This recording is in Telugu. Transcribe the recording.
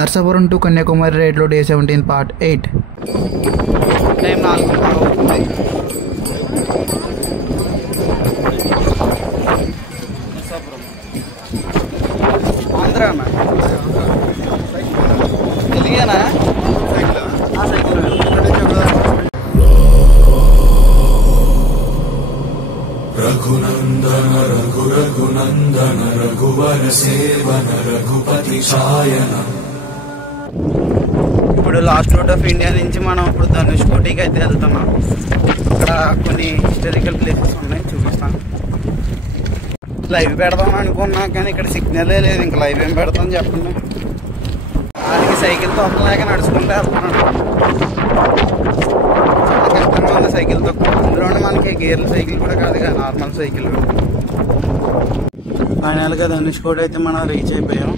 నర్సాపురం టు కన్యాకుమారి రైడ్లో డే 17 పార్ట్ 8. టైం 4 అవుతుంది. ఆంధ్ర అన్న తెలుగేనా? సైకిల్ రఘునందన రఘు రఘునందన రఘువర సేవన రఘుపతి ఛాయన. ఇప్పుడు లాస్ట్ రూట్ ఆఫ్ ఇండియా నుంచి మనం ఇప్పుడు ధనుష్కోటికి అయితే వెళ్తున్నాం. అక్కడ కొన్ని హిస్టారికల్ ప్లేసెస్ ఉన్నాయి, చూపిస్తాను. లైవ్ పెడదాం అనుకున్నా కానీ ఇక్కడ సిగ్నలే లేదు. ఇంకా లైవ్ ఏం పెడతాం చెప్పండి. వాడికి సైకిల్ తొక్కలేక నడుచుకుంటే వెళ్తున్నాను. చాలా కష్టంగా ఉంది సైకిల్ తొక్క. అందులోనే మనకి గేర్ల సైకిల్ కూడా కాదు కదా, నార్మల్ సైకిల్. ఫైనల్గా ధనుష్కోటి అయితే మనం రీచ్ అయిపోయాం.